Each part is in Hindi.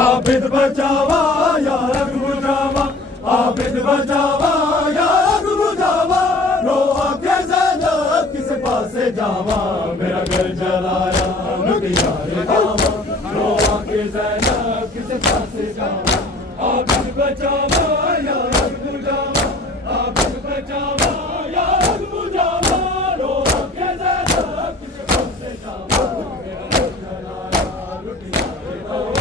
आबिद बचावा या रग बुझावा, आबिद बचावा या रग बुझावा, रो आके ज़ैनब किस पासे जावा, मेरा घर जलाया लुटिया रे दावा, रो आके ज़ैनब किस पासे जावा, आबिद बचावा या रग बुझावा, आबिद बचावा या रग बुझावा, रो आके ज़ैनब किस पासे जावा, मेरा घर जलाया लुटिया रे दावा,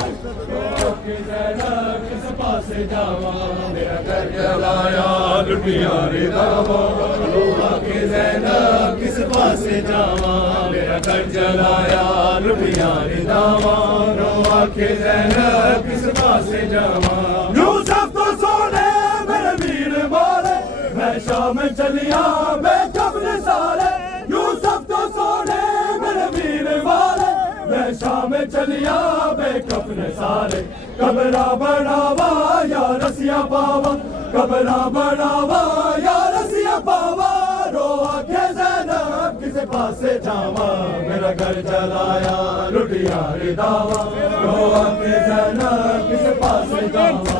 रो आके ज़ैनब किस पासे जावा, मेरा घर जलाया लुटिया रे दावा, रो आके ज़ैनब किस पासे जावा, मेरा घर जलाया लुटिया रे दावा, रो आके ज़ैनब किस पासे जावा। यूसुफ तो सोने मेरे वीर मारे, मैं शाम चलिया बेकफन सारे, यूसुफ तो सोने मेरे वीर मारे, मैं शाम चलिया बेकफन सारे, कबरा बनावा या रसिया पावा, कबरा बनावा या रसिया पावा, रो आके ज़ैनब किस पासे जावा, मेरा घर जलाया लुटिया रे दावा, रो आके ज़ैनब किस पासे जावा,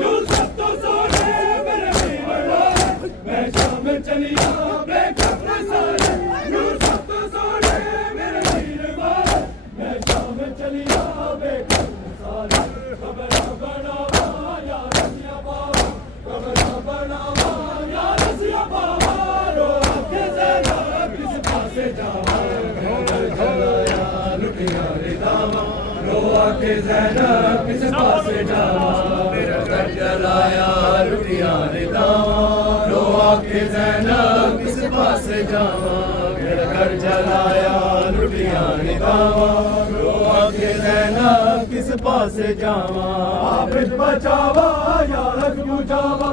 यूसुफ तो सोने मेरे वीर मारे, मैं शाम चलिया बेकफन सारे, यूसुफ तो सोने मेरे वीर मारे, मैं शाम चलिया बेकफन सारे, कबरा बनावा या रसिया पावा, कबरा बनावा या रसिया पावा, रो आके ज़ैनब किस पासे जावा, मेरा घर जलाया लुटिया रे दावा, रो आके ज़ैनब किस पासे जावा, मेरा घर जलाया लुटिया रे दावा, रो आके ज़ैनब किस पासे जावा, मेरा घर जलाया लुटिया रे दावा, रो आके ज़ैनब किस पासे जावा। आबिद बचावा या रग बुझावा,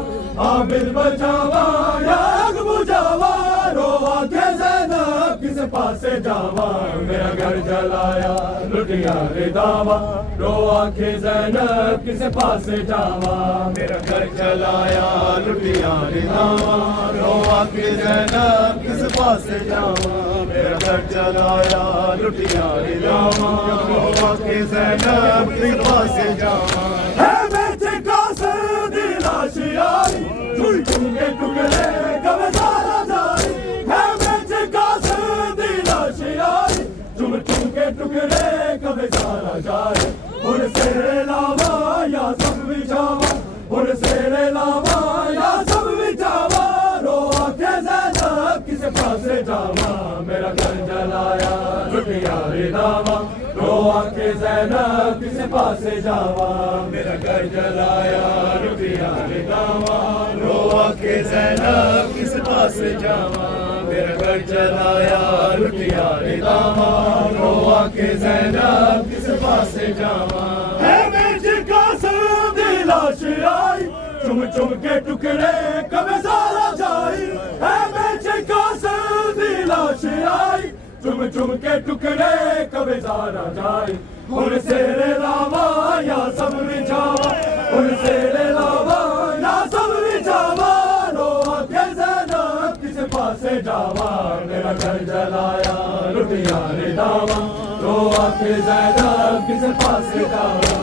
आबिद बचावा या रग बुझावा, रो आके ज़ैनब किस पासे जावा, मेरा घर जलाया लुटिया रे दावा, रो आके ज़ैनब किस पासे जावा, मेरा घर जलाया लुटिया रे दावा, रो आके ज़ैनब किस पासे जावा, मेरा घर जलाया लुटिया रे दावा, रो आके ज़ैनब किस पासे जावा। है बेटे कासिम दी लाश आई, चुन चुन के टुकड़े कब सारा जाए, है बेटे कासिम दी लाश आई, चुन चुन के टुकड़े कब सारा जाए, उन सेरे लावा या सब बिछावा, उन सेरे लावा या सब बिछावा, रो आके ज़ैनब किस पासे जावा, मेरा घर जलाया लुटिया रे दावा, रो आके ज़ैनब किस पासे जावा, मेरा घर जलाया लुटिया रे दावा, रो आके ज़ैनब किस पासे जावा, मेरा घर जलाया लुटिया रे दावा, रो आके ज़ैनब किस पासे जावा। है बेटे कासिम दी लाश आई, चुम चुम के टुकड़े कब सारा जाई, है बेटे कासिम दी लाश आई, चुम चुम के टुकड़े कब सारा जाई, उन सेरे लावा या सब बिछावा, उन सेरे लावा या सब बिछावा, रो आके ज़ैनब किस पासे जावा, मेरा घर जलाया लुटिया रे दावा, रो आके ज़ैनब किस पासे जावा।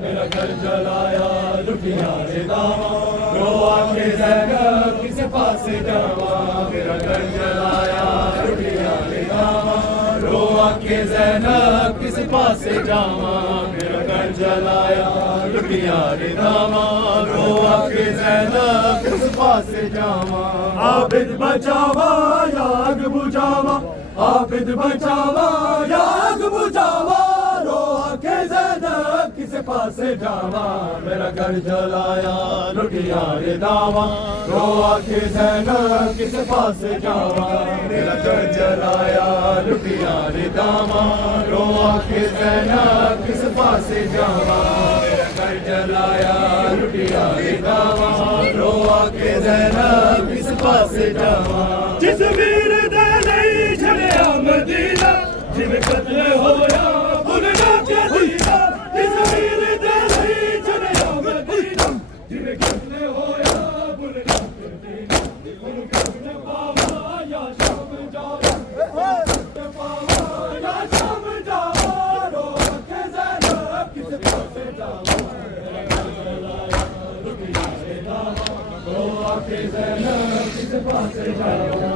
मेरा घर जलाया लुटिया रे दावा, रो आके ज़ैनब किस पासे जावा, मेरा घर जलाया लुटिया रे दावा, रो आके ज़ैनब किस पासे जावा, मेरा घर जलाया लुटिया रे दावा, रो आके ज़ैनब किस पासे जावा। आबिद बचावा या आग बुझावा, आबिद बचावा या आग बुझावा, रो आके ज़ैनब किसे पासे जावा, मेरा घर जलाया लुटिया रे दावा, रो आके ज़ैनब किसे पासे जावा, मेरा घर जलाया लुटिया रे दावा, रो आके ज़ैनब किसे पासे जावा, मेरा घर जलाया लुटिया रे दावा, रो आके ज़ैनब किसे पासे जावा। जिस वीर दे नहीं छड़िया मदीना, जिवें कत्ल होया भुलना कदीना, जिस वीर दे नहीं छड़िया मदीना, जिवें कत्ल होया भुलना कदीना, उनके पावा या शाम जावा, पावा या शाम जावा, रो के ज़ैनब किस पासे जावा, रो के ज़ैनब किस पासे जावा।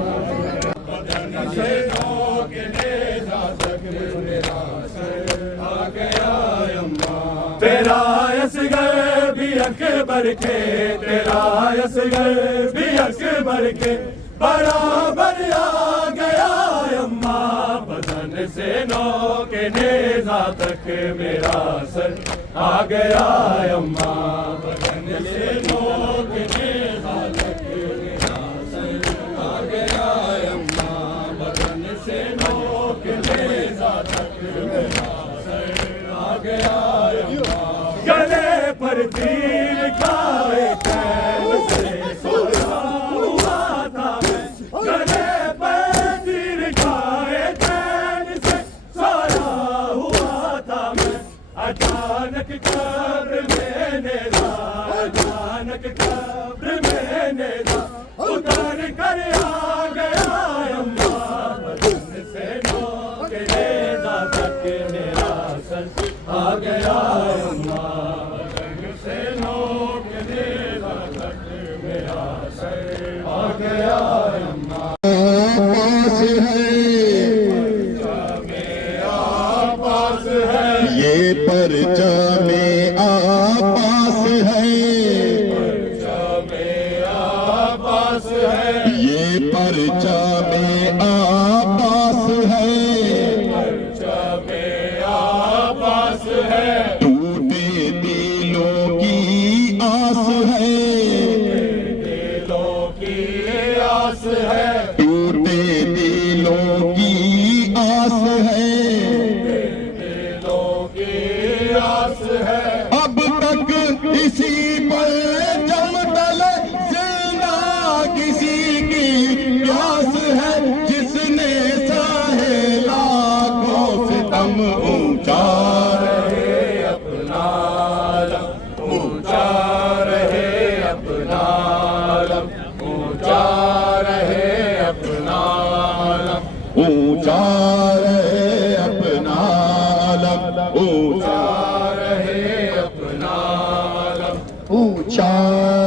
तेरा असगर भी अकबर के, तेरा असगर भी अकबर के, बराबर आ गया अम्मा, बदन से नौ के नेज़ा तक मेरा सर आ गया अम्मा, बदन से नौ के नेज़ा तक मेरा सर आ गया अम्मा, बदन से नौ के नेज़ा तक मेरा सर आ गया अम्मा। गले पर तीर खाए पैर से सोया हुआ था मैं, गले पर तीर खाए पैर से सोया हुआ था मैं, अचानक कब्र में नेज़ा, अचानक कब्र में नेज़ा उतर कर आ गया अम्मा, बदन से नौ के नेज़ा तक मेरा सर आ गया अम्मा, बदन से नौ के नेज़ा तक मेरा सर आ गया अम्मा। पास है ये परचा में आपास है, ये परचा में आपास है, टूटे दिलों की आस है, टूटे दिलों की आस है, अब तक इसी पर जम डले, जिंदा किसी की प्यास है, जिसने सहे लाखों सितम, ऊंचा रहे अपना आलम, ऊंचा रहे अपना आलम, ऊंचा रहे अपना आलम, ऊंचा रहे अपना आलम, ऊंचा रहे अपना आलम, ऊंचा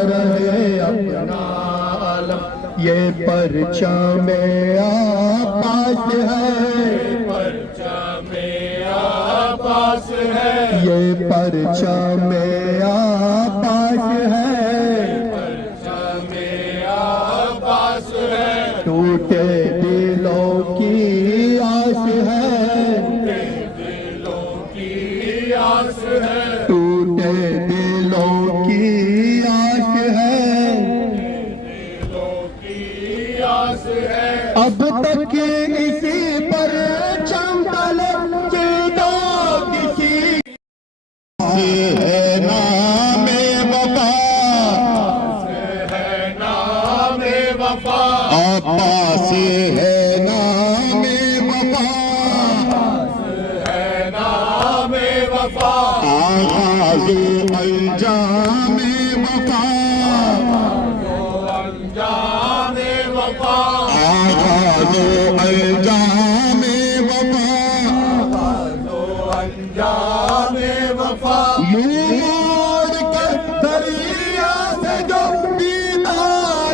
रहे अपना आलम। ये परचा में आपास है, परचा में आपास है, ये परचा में आपास है, परचा में आपास है, टूटे दिलों की आस है, दिलों की आस है, टूटे दिलों की आस है, दिलों की आस है, अब तक इसी पर चंदल जिंदा किसी है नामे वफा, है नामे वफा, आपास है नामे वफा, है नामे वफा, आगाज़ो अंजामे वफा, अंजामे वफा, आगाज़ो अंजामे वफा, आगाज़ो अंजामे वफा, मोड़ के दरिया से जो पीता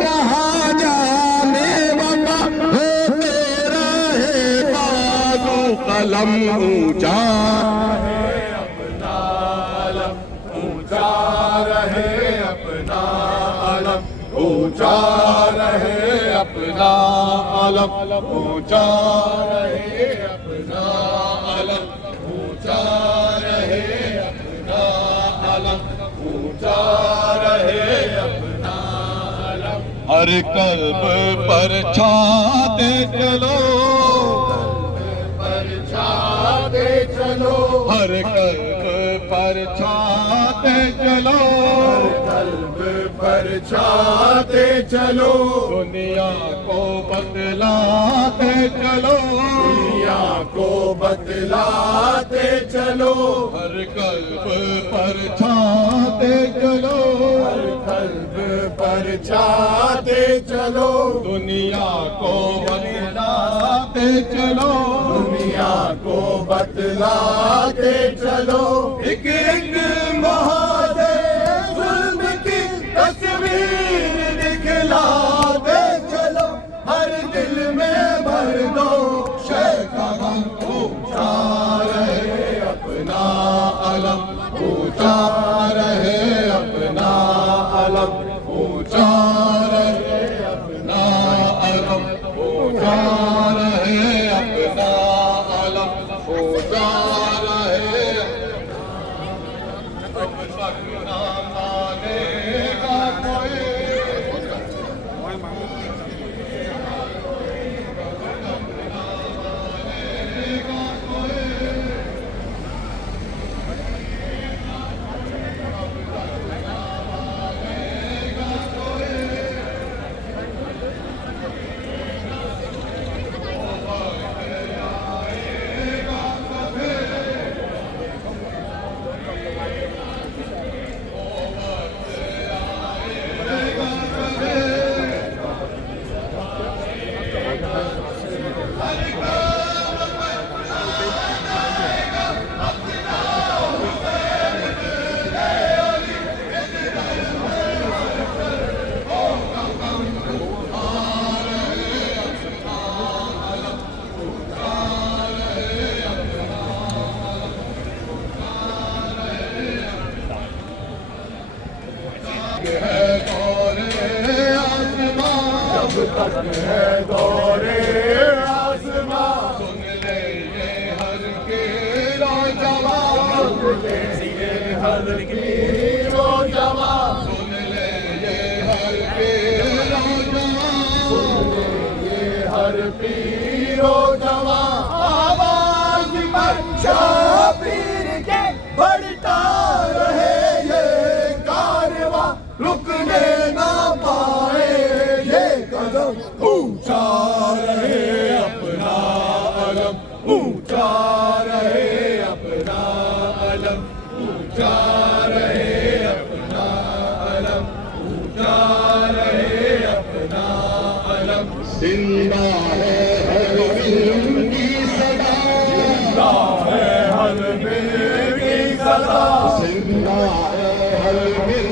रहा जाने वफा, हो तेरा है बाज़ो कलम, ऊंचा रहे अपना आलम, ऊंचा रहे अपना आलम, ऊंचा रहे अपना आलम, ऊंचा रहे अपना आलम, ऊंचा रहे अपना रहे अपना अलम, हर कल्ब पर छाते चलो, पर छाते चलो, हर कल्ब पर छाते चलो, कल्ब पर छाते चलो, दुनिया को बदलाते चलो, दुनिया को बदलाते चलो, हर कल्ब पर छाते चलो, हर कल्ब पर छाते चलो, दुनिया को बदलाते चलो, दुनिया को बदलाते चलो, एक एक महादेव जुल्म की तस्वीर दिखलाते चलो, हर दिल में भर दो शेख गम, ऊंचा रहे अपना अलम, ऊंचा रहे अपना अलम, ऊंचा रहे अपना अलम, ऊंचा रहे अपना अलम, ऊंचा रहे अब तक ना मानेगा कोई, जब तक है दौरे आसमां, सुन ले ये हर के नौजवान, हर की रो जवां, सुन ले ये हर के नौजवान, ये हर पीरो जवां, आवाज पर शाबीर के बढ़ता रहे ये कारवां, रुकने ना पाए ये कदम, ऊंचा रहे अपना अलम, ऊंचा रहे अपना अलम, ऊंचा रहे अपना अलम, ऊंचा रहे अपना अलम, जिंदा है हर दिल की सदा, जिंदा है हर दिल की सदा, जिंदा है हर दिल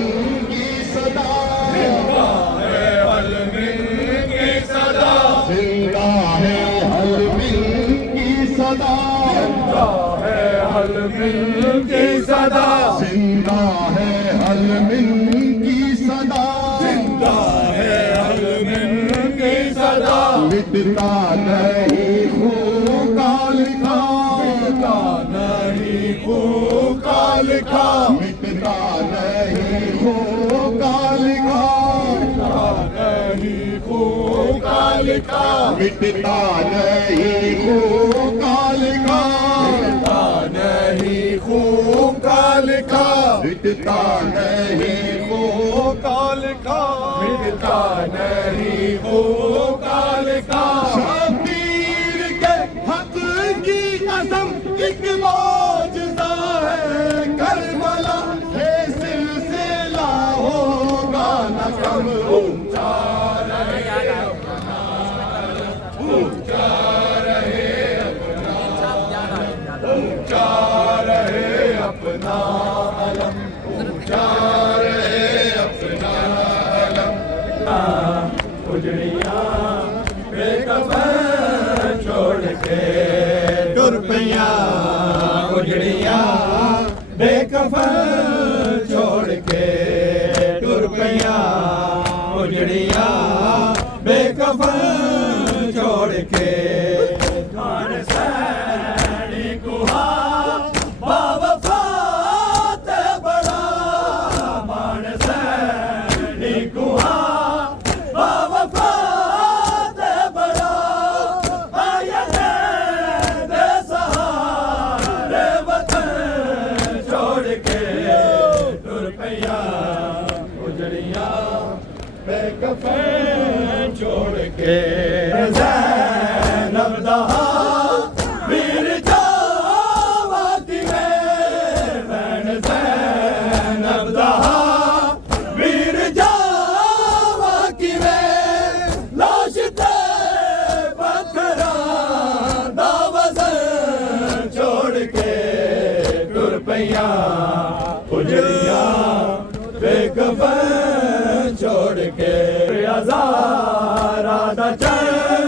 की सदा, जिंदा है हर दिल की सदा, जिंदा है हर दिल की सदा, जिंदा है हर दिल की सदा, जिंदा है हर दिल की सदा, जिंदा है हर दिल की सदा, मिटता नहीं खून का लिखा, मिटता नहीं खून का लिखा, मिटता नहीं खून का लिखा, मिटता नहीं खून का लिखा, मिटता नहीं खून का लिखा, मिटता नहीं खून का लिखा, मिटता नहीं खून का लिखा, मिटता नहीं खून का लिखा, शबीर के हक की कसम एक मौजज़ा है, करबला है सिलसिला होगा न कम, ऊंचा रहे अपना अलम, ऊंचा रहे अपना अलम, ऊंचा रहे अपना अलम, ऊंचा रहे अपना अलम, उजड़ियां बेकफन छोड़ के टुरपियां, उजड़ियां बेकफन छोड़ के टुरपियां, उजड़ियां बेकफन छोड़ के, खान सैनिक हुआ बावफा ते बड़ा, मान सैनिक उजड़ियां बेकफन छोड़ के ज़ैनब दा वीर जावा किवें भैन ज़ैनब दा वीर जावा किवें लाश ते पत्थरां दा वज़न छोड़ के टुर पईयां उजड़ियां बेकफन छोड़ के अज़ारा दा चैन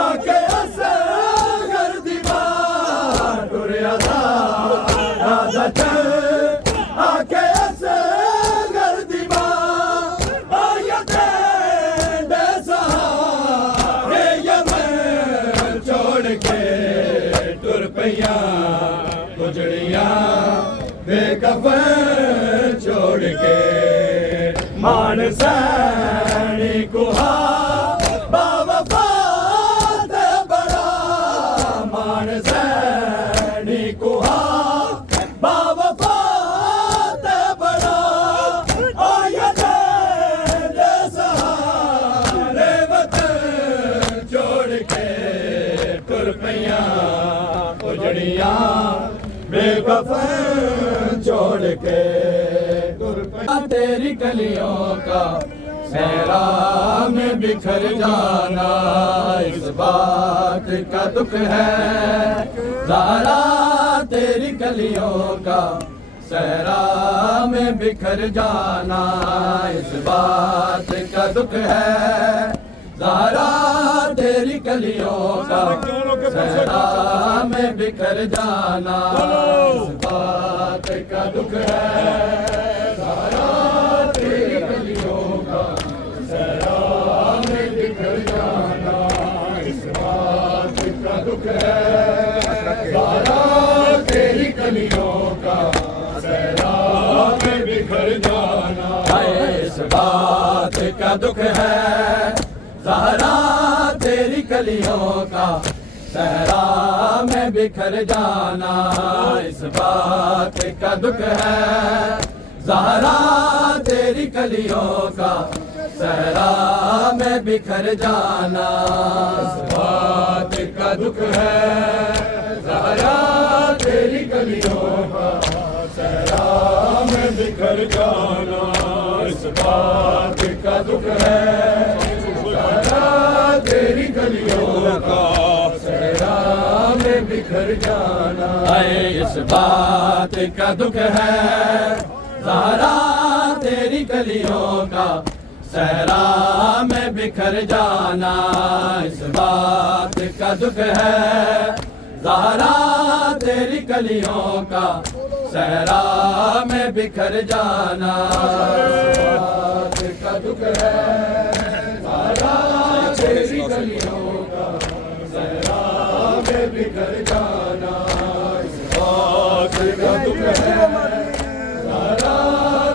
आके असगर दी बार टुर अज़ारा दा चैन आके असगर दी बार आयते दे सहारे यमन छोड़ के टुर पईयां उजड़ियां बेकफन छोड़ के मान सैनी कुहा बावफा ते बड़ा मान सैनी कुहा बावफा ते बड़ा आयते दे सहारे वतन छोड़ के टुर पईयां उजड़ियां बेकफन छोड़ के तेरी कलियों का सहरा में बिखर जाना इस बात का दुख है ज़हरा तेरी कलियों का सहरा में बिखर जाना इस बात का दुख है ज़हरा तेरी कलियों का सहरा में बिखर जाना इस बात का दुख है ज़हरा तेरी कलियों का सहरा में बिखर जाना इस बात का दुख है ज़हरा तेरी कलियों का सहरा में बिखर जाना इस बात का दुख है ज़हरा तेरी कलियों का सहरा में बिखर जाना इस बात का दुख है ज़हरा तेरी कलियों का सहरा में बिखर जाना इस बात का दुख है ज़हरा तेरी कलियों का सहरा में बिखर जाना इस बात का दुख है तेरी गलियों का सहरा में बिखर जाना इस बात का दुख है ज़हरा तेरी गलियों का सहरा में बिखर जाना इस बात का दुख है ज़हरा तेरी गलियों का सहरा में बिखर जाना इस बात का दुख है तेरी गलियों का सहरा में बिखर जाना इस बात का दुख है सहरा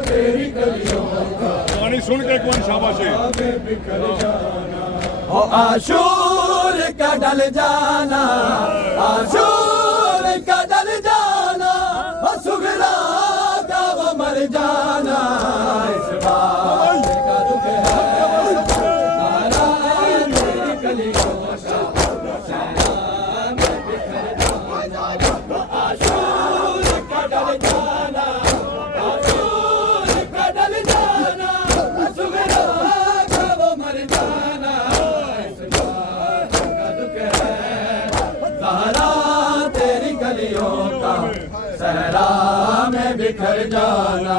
तेरी गलियों का गाने सुन के कौन शाबाशी में बिखर जाना ओ आशूर का डल जाना आशूर का डल जाना सुगरा का वो मर जाना इस बात का दुख है सहरा में बिखर जाना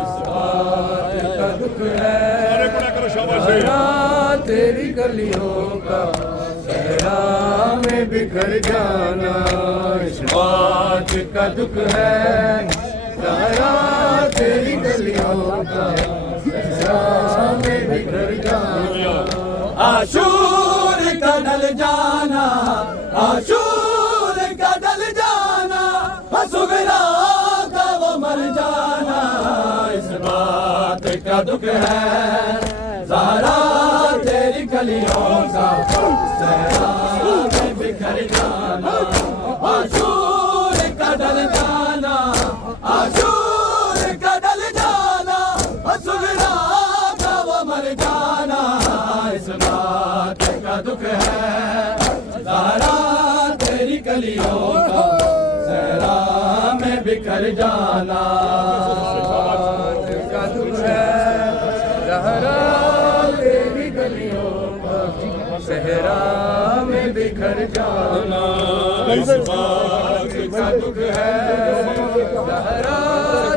इस बात का दुख है सहरा तेरी गलियों का सहरा में बिखर जाना इस बात का दुख है सहरा तेरी गलियों का सहरा में बिखर जाना आशूर का डल जाना आशूर का डल जाना सुगरा का वो मर जाना इस बात का दुख है ज़हरा तेरी गलियों का सहरा में बिखर जाना आशूर का डल जाना आशूर का डल जाना बिखर जाना का दुख है ज़हरा तेरी गलियों का सहरा में बिखर जाना इस बात का दुख है ज़हरा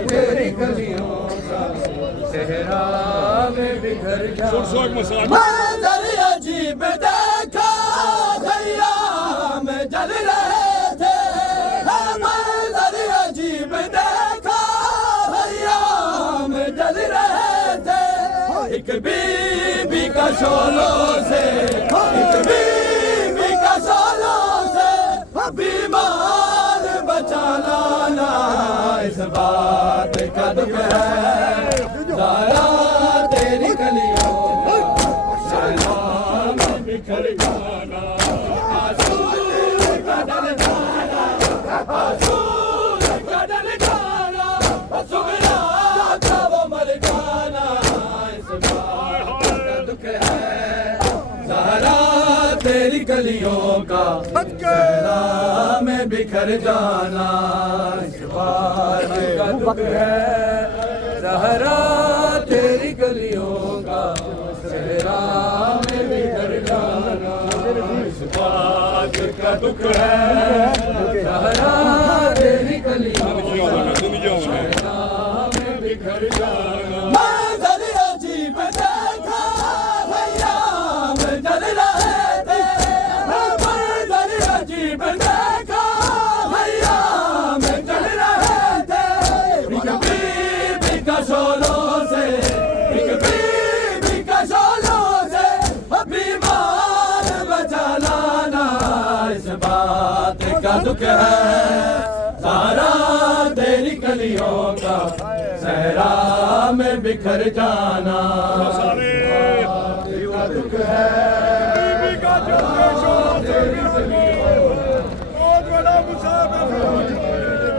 तेरी गलियों का सहरा में बिखर जाना सुरसोग मसाला मंजर अजीब देखा भैया में जल रहे थे मंजर अजीब देखा भैया में जल रहे थे एक बीबी का शोलों से एक बीबी का शोलों से बीमार बचाना ना इस बात का दुख है ज़रा तेरी गलियों बिखर जाना तेरी गलियों का सहरा में बिखर जाना इस बात का दुख है ज़हरा तेरी गलियों का सहरा में बिखर जाना इस बात का दुख है ज़हरा तेरी गलियों का सहरा में बिखर जाना मंजर अजीब देखा भैया में जल रहे थे मंजर अजीब देखा भैया में जल रहे थे एक बीबी का शोलों से एक बीबी का शोलों से बीमार बचाना ना इस बात का दुख है सारा तेरी गलियों का सहरा में बिखर जाना सारे दुख है बीबी का जो तेरी गलियों बहुत बड़ा मुसाफिर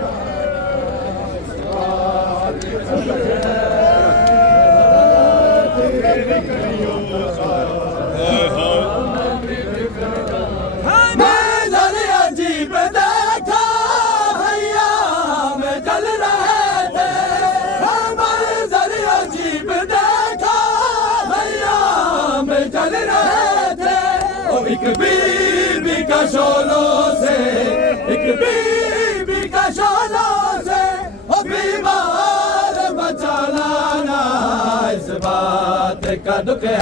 मंजर अजीब देखा भैया में जल रहे थे मंजर अजीब देखा भैया में जल रहे थे एक बीबी का शोलों से एक बीबी का शोलों से बीमार बचाना ना इस बात का दुख है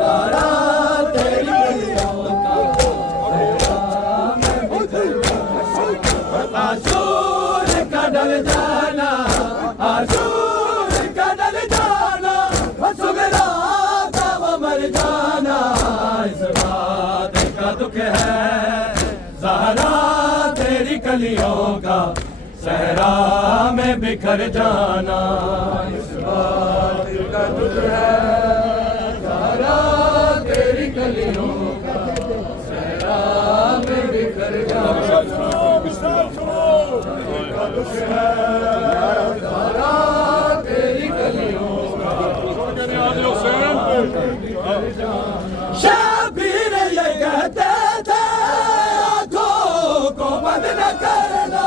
ज़रा तेरी गलियों का आशूर का डल जाना आशूर का डल जाना सुगरा का वो मर जाना इस बात का दुख है ज़हरा तेरी गलियों का सहरा में बिखर जाना इस बात का दुख है ज़हरा तेरी गलियों का सहरा में बिखर जाना ज़हरा तेरी गलियों का शाबीर ये कहते थे आँखों को बंद न करना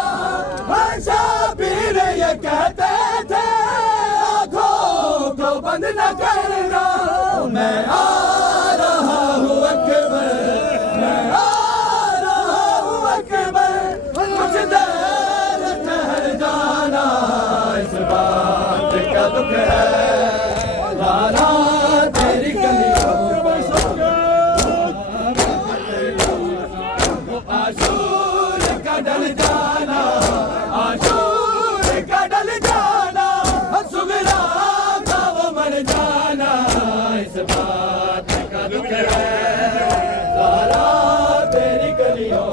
शाबीर ये कहते थे आँखों को बंद न करना मैं आ रहा हूँ अकबर मैं आ रहा हूँ अकबर कुछ देर ठहर जाना इस बात का दुख है ज़रा तेरी गलियों आशूर का डल जाना आशूर का डल जाना सुगरा का वो मर जाना इस बात का दुख है ज़रा तेरी गलियों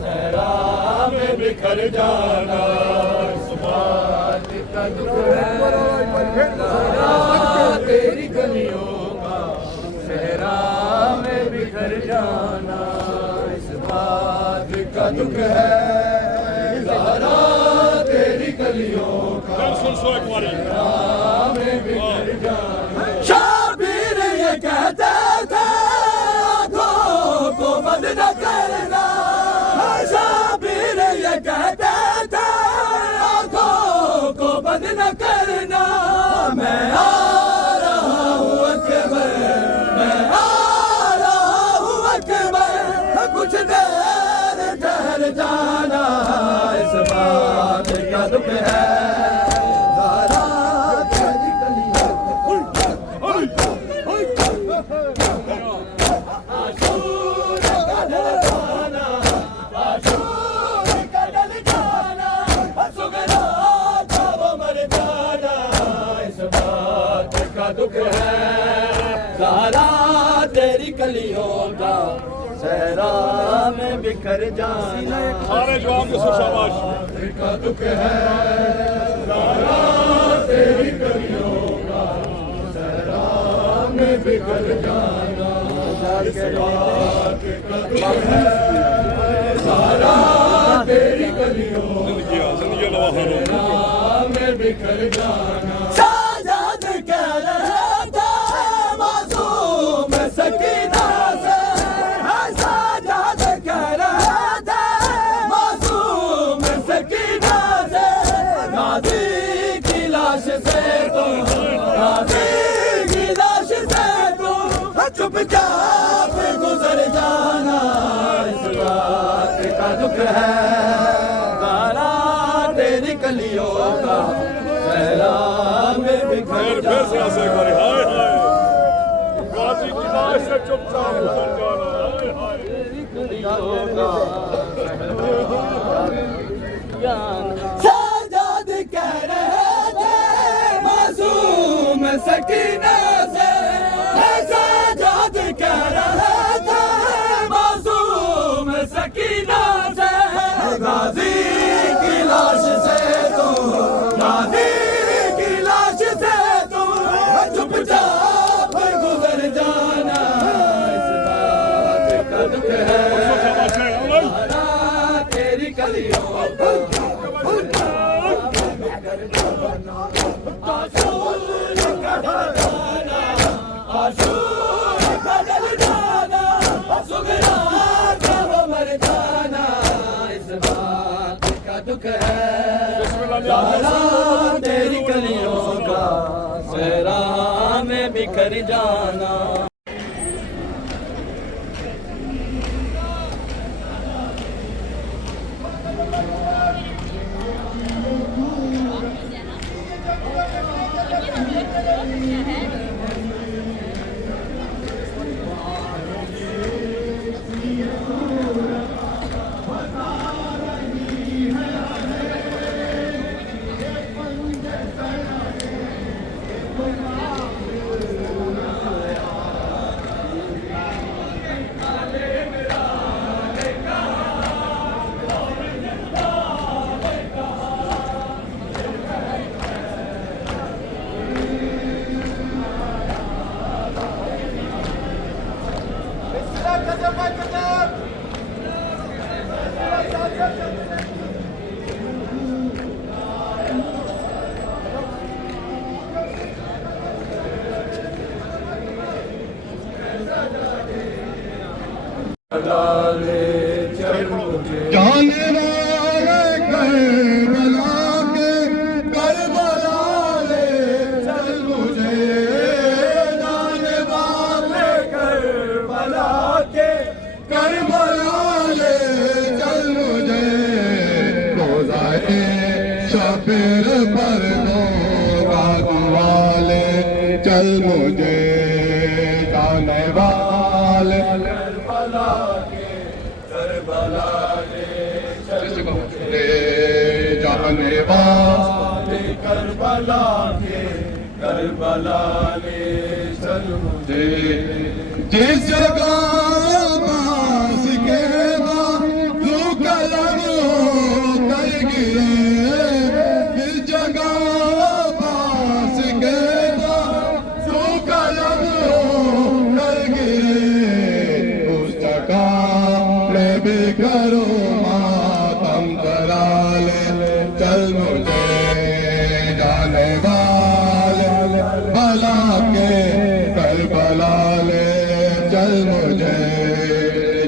सहरा में बिखर जाना इस बात का दुख है ज़रा तेरी गलियों का सहरा में बिखर जाना इस बात का दुख है ज़रा तेरी गलियों का सहरा में बिखर जाना शाबीर ये कहते थे आँखों को बंद न करना शाबीर ये कहते थे का दुख है ज़ारा तेरी कलियों आशूर का डल जाना आशूर का डल जाना सुगरा था वो मर जाना इस बात का दुख है ज़ारा तेरी कलियों का सहरा में बिखर जाना सारे जवाब को शाबाश का दुख है ज़ारा तेरी कलियों का सहरा में बिखर जाना इस बात का दुख है ज़ारा तेरी कलियों जिंदगी लवा में बिखर जाना साजाद कह रहा था मासूम सकीना से साजाद कह रहा था मासूम सकीना से गाजी की लाश से तो गाजी की लाश से तो चुपचाप गुजर जाना इस बात का दुख है ज़ारा तेरी कलियों का सहरा में बिखर फिर से जाना ऐसे करे हाय हाय गाजी की लाश से चुपचाप गुजर जाना हाय हाय साजाद कह रहे थे मासूम सकीना से साजाद कह रहे थे मासूम सकीना से गाजी की लाश से तो गाजी की लाश से तो चुपचाप गुजर जाना इस बात का दुख है शाबाश है अमन ज़ारा तेरी कलियों आशूर का डल जाना आशूर का डल जाना सुगरा का वो मर जाना इस बात का दुख है ज़ारा तेरी कलियों का सहरा में बिखर जाना जाने वाले करबला के करबला ले चल मुझे जाने वाले करबला के करबला ले चल मुझे रोज़ाए शबीर पर दो वाले चल मुझे जाने वाले करबला के करबला ले जाने वाले करबला के करबला ले चल मुझे जिस जगह पास के तू कलम कर गिरे जिस जगह पास के तू कलम कर गिरे उस जगह में भी करो मातम करा ले चल मुझे जाने वाले भला के करबला ले चल मुझे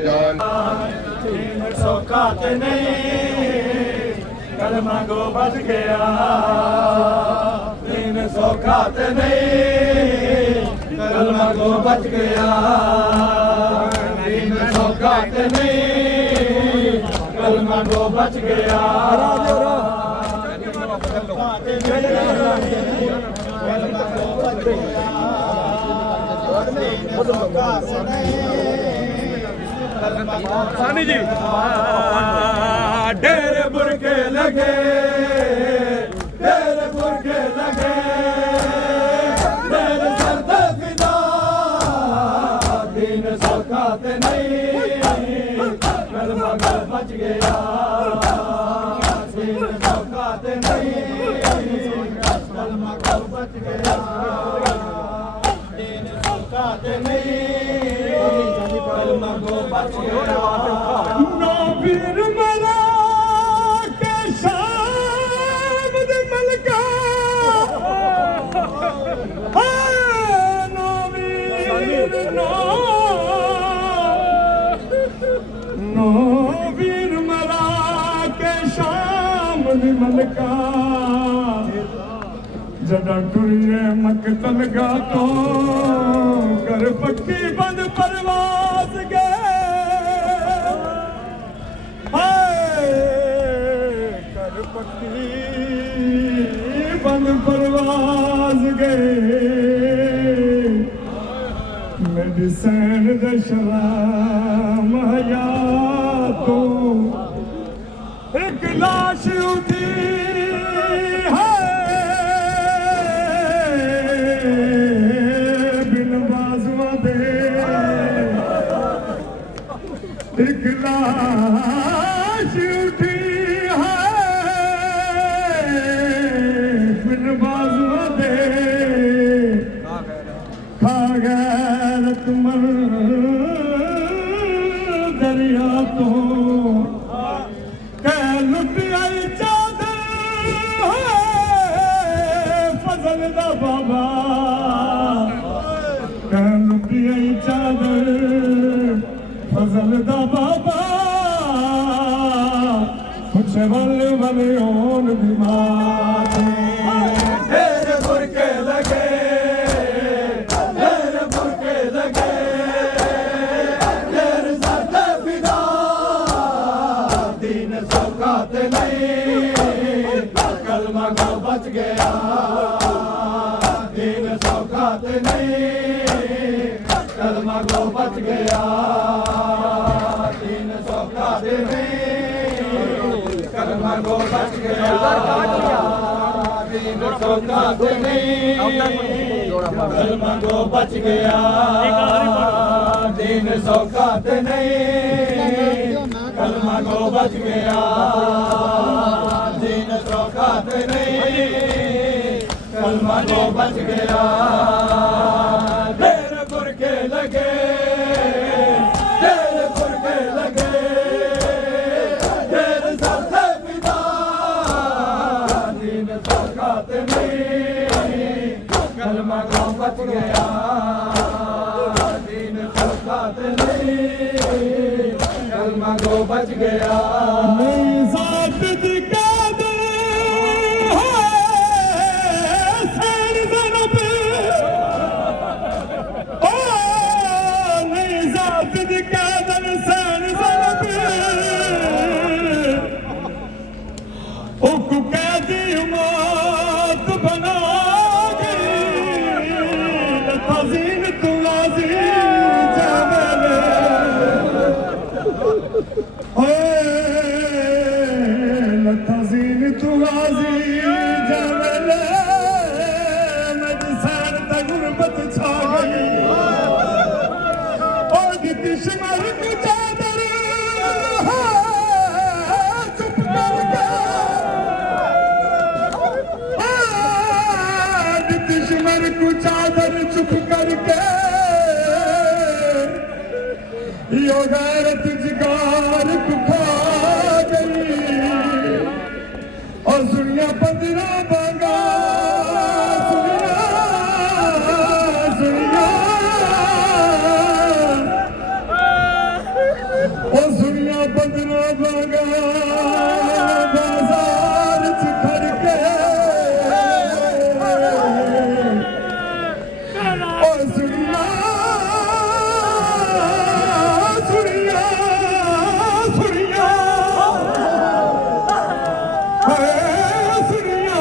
जाना सौकात नहीं कलमा गो बच गया तीन सौकात नहीं कलमा गो बच गया तीन सौकात नहीं कलमा गो बच गया सानी जी डेरे बुरके लगे, डेरे बुरके लगे, डेरे सरदे फिदा, दीन सौकात नहीं, कलमा घर बच गया, दीन सौकात नहीं, कलमा घर बच गया, दीन सौकात नहीं, कलमा को बच गया। नबीर मला के शाम दे मलका नबीर मला के शाम दे मलका जदा टुरिए मकतल गा तो कर पक्की बंद परवास गए कर पक्की बंद परवास गए मेडिसन दशराम हयातो एक लाश उठी है बिन बाजुआ दे एक लाश उठी है बिन बाजुआ दे खा गैरत मर दरिया तो कै लुट आई चादर फजल दा बाबा कै लुट आई चादर फजल दा बाबा कुछ वल वल ओन बीमार डेरे बुरके लगे, डेरे बुरके लगे, डेरे सरदे फिदा, दीन सौकात नहीं, कलमा को बच गया, दीन सौकात नहीं, कलमा को बच गया, दीन सौकात नहीं, कलमा को बच गया, दीन सौकात नहीं, कलमा को बच गया, दीन सौकात नहीं, कलमा को बच गया, दीन सौकात नहीं, कलमा को बच गया। डेरे बुरके लगे, डेरे बुरके लगे, डेरे सरदे फिदा, दीन सौकात नहीं, कलमा को बच गया, दीन सौकात नहीं, कलमा को बच गया। नई जात दी कादर है सैन ज़नब ओ नई जात दी कादर सैन ज़नब ओ को कैदी मौत बना गई तज़ीन तू आज़ी जामले लताज़ीन तू आज़ी जामले मेडिसन ता गुरबत छा गई और दी शिमर को चादर चुप करके दी शिमर को चादर चुप करके यो गैरत जिगार को खा गई और सुनिया पंदरा बांगा सुनिया सुनिया और सुनिया पंदरा बांगा बाजार च खड़ के और सुनिया सुनिया सुनिया सुनिया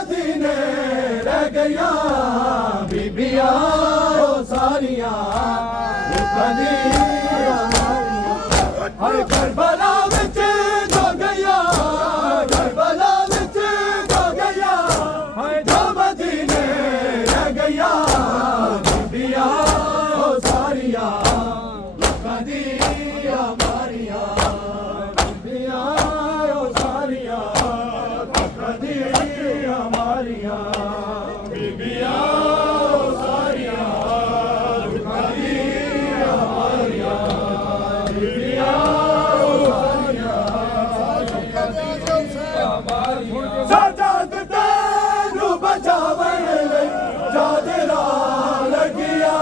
गईयां बीबियां ओ सारियां दुखां दियां हर करबला विच जो गईयां करबला विच जो गईयां जो मदीने रह गईयां बीबियां ओ सारियां दुखां दियां मारियां बीबियां ओ सारियां दुखां दियां मारियां बीबियां ओ सारियां दुखां दियां मारियां बीबियां ओ सारियां सजाद तैनू बचावन लई चादरा लगिया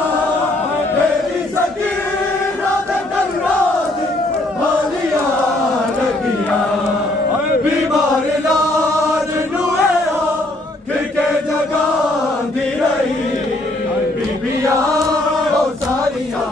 तेरी सकीना ते डंगा दी बालियां लगिया बीमार लाज नुआ खिड़के जगांदी रही बीबियां ओ सारियां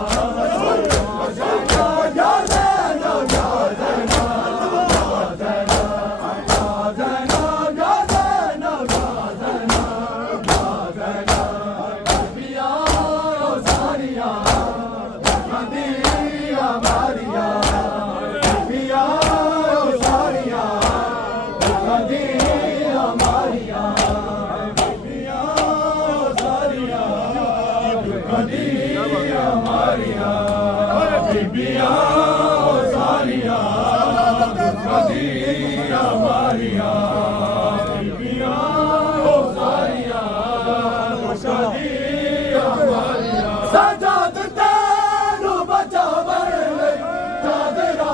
सजाद तैनू बचावन लई चादरा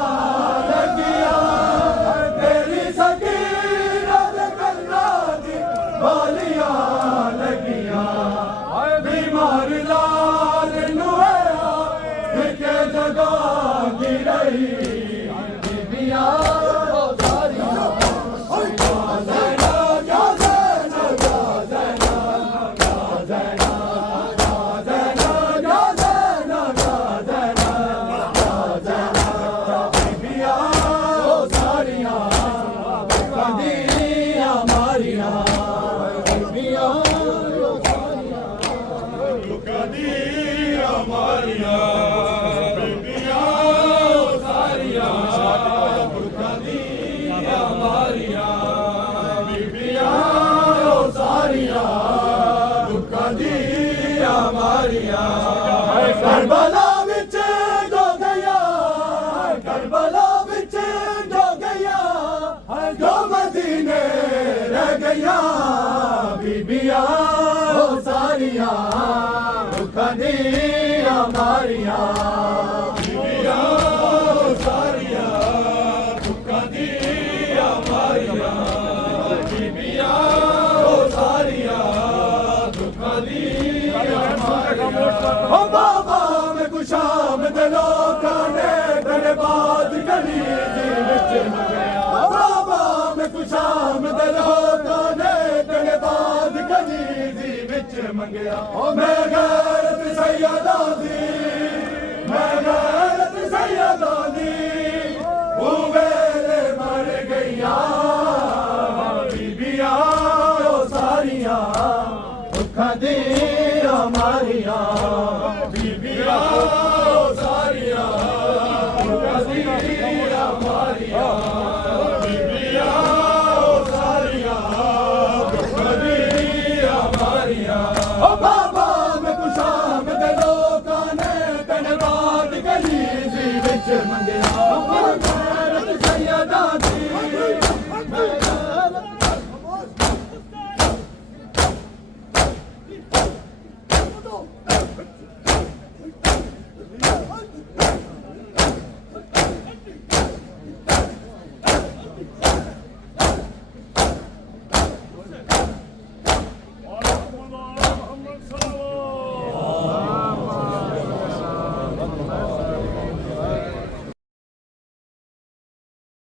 लगिया तेरी सकीना ते डंगा दी बालियां लगिया बीमार लाल नुआ खिड़के जगांदी रही बीबियां ओ सारियां करबला विच जो गया करबला विच जो गया जो मदीने रह गया बीबियां ओ सारियां दुखां दियां मारियां बीबियां ओ सारियां दुखां दियां मारियां बीबियां ओ सारियां दुखां दियां मारियां ओ बाबा में कुशाम दे लोकां ने धन्यवाद गली दी विच मंगया बाबा में कुशाम दे लोकां ने धन्यवाद गली दी विच मंगया ओ मैं गैरत सैयदा दी मैं गैरत सैयदा दी ओ वेले मर गईयां बीबियां ओ सारियां दुखां दियां मारियां